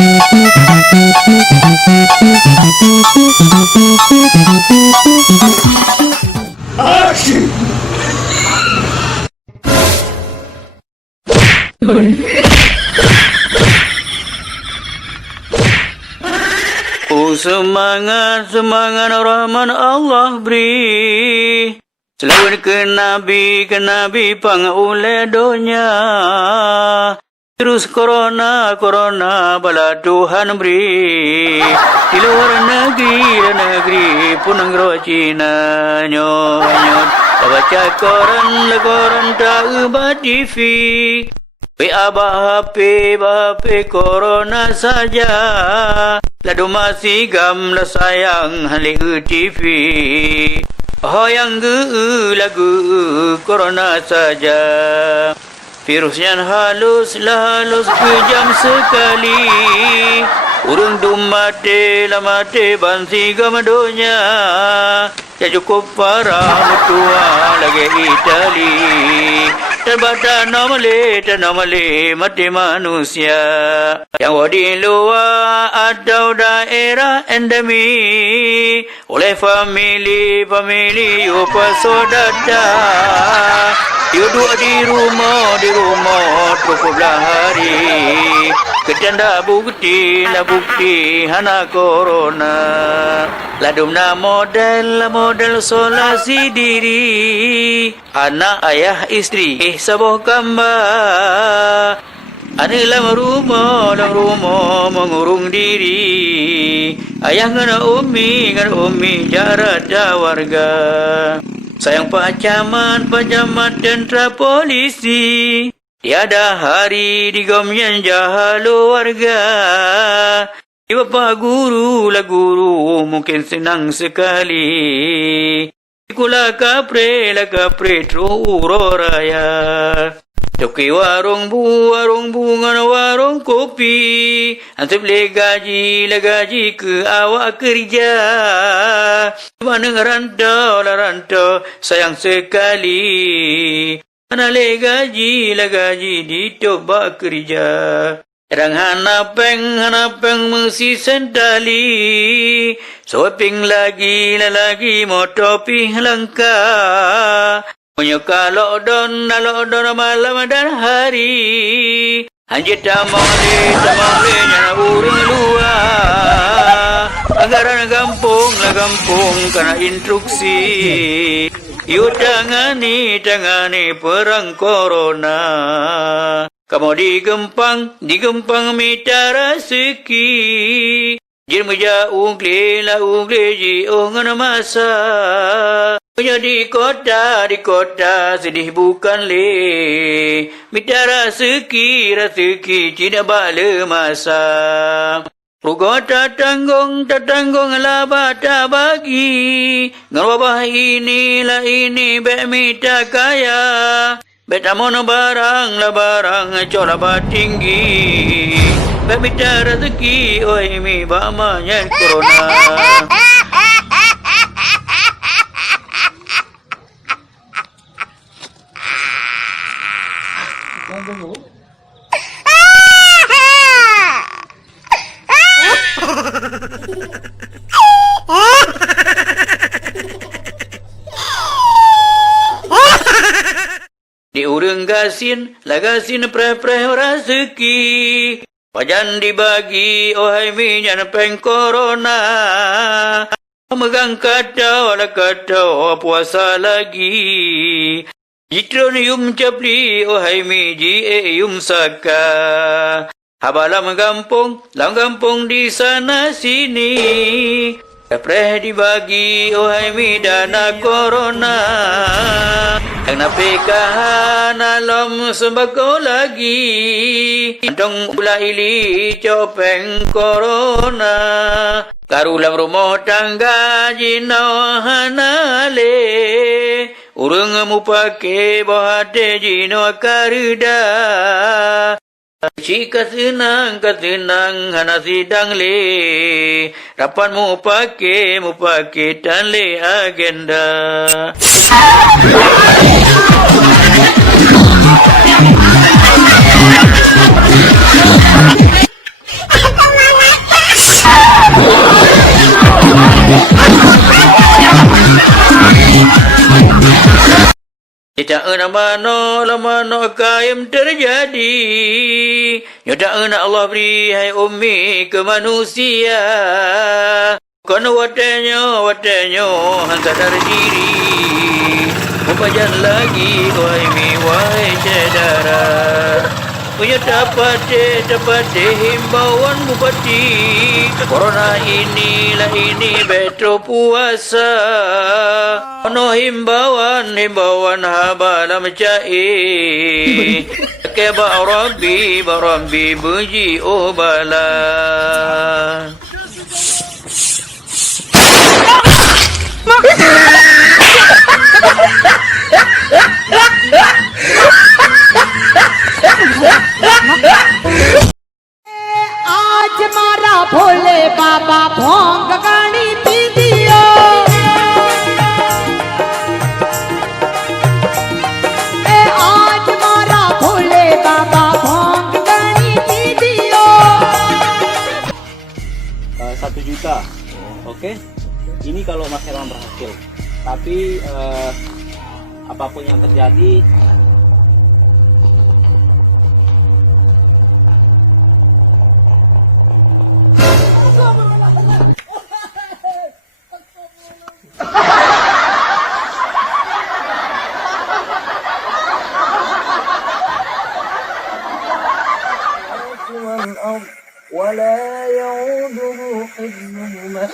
Oh semangat, semangat rahman Allah beri. Selalu ke Nabi pang oleh donya. Terus corona bala Tuhan beri. Di luar negeri pun negeri Cina nyot. Baca koran tak ubah TV. HP corona saja. Ladu masih gam la sayang halik TV. Oh yang lagu corona saja. Virusnya halus kejam sekali. Urung mati bansi gamadonya. Ya cukup parah mutua lagi Itali. Terbata normally mati manusia. Yang di luar atau daerah endemi. Oleh famili upasodata. Duduk di rumah cukuplah hari. Ketanda bukti hana corona. Ladumna model solasi diri. Anak ayah istri saboh kamba. Anilah rumah mengurung diri. Ayah ngana umi jarak warga. Sayang Pak Camat tentera polisi. Tiada hari digomyan jahalo warga. Bapa guru mungkin senang sekali. Kula kapre truro raya. Toki warung bunga warung kopi. Antep le gaji ke awak kerja. Mana rantau sayang sekali. Mana le gaji ditoba kerja. Erang hanapeng mesti sentali. Soping lagi motopi langka. Menyuka lockdown malam dan hari. Anjir tamole nyana urung luar. Anggaran gampung karena instruksi. Yuk tangani perang corona. Kamu digempang mita rezeki. Jir meja ungli ji ongan masa. Punya di kota sedih bukan le. Mita rezeki tidak bala masa. Rugo tak tanggung laba tak bagi. Ngerwabah ini bek mita kaya. Beta mono barang coba tinggi. Bek mita rezeki oi mi bamanya corona. Di urang gasin preh rezeki. Pajan dibagi ohai minyan peng corona. Megang kata puasa lagi. Jitron yum capli ohai miji yum saka. Habalam gampung di sana sini. Preh dibagi ohai mi dana corona. Yang napikahan alam sembako lagi. Antong pula ili copeng corona. Karulam rumah tangga jino hanale. Urung mu pake bohate jino karida. Jika senang hana sidang le. Rapan mu pake dan le agenda. Tak lamano kaim terjadi. Ya tak Allah beri hai ummi ke manusia. Kono watanyo hang sadar diri. Upajan lagi wahai saudara. Punya dapat himbauan bupati. Corona inilah ini betro puasa. Ono himbauan habala mencai. Ke barambi buji obala. आज मारा भोले बाबा भोंग गानी पी दियो। आज मारा भोले बाबा भोंग गानी पी दियो। 1 juta, oke? Ini kalau Mas Herman berhasil. Tapi apapun yang terjadi, ولا يعوده حفظهما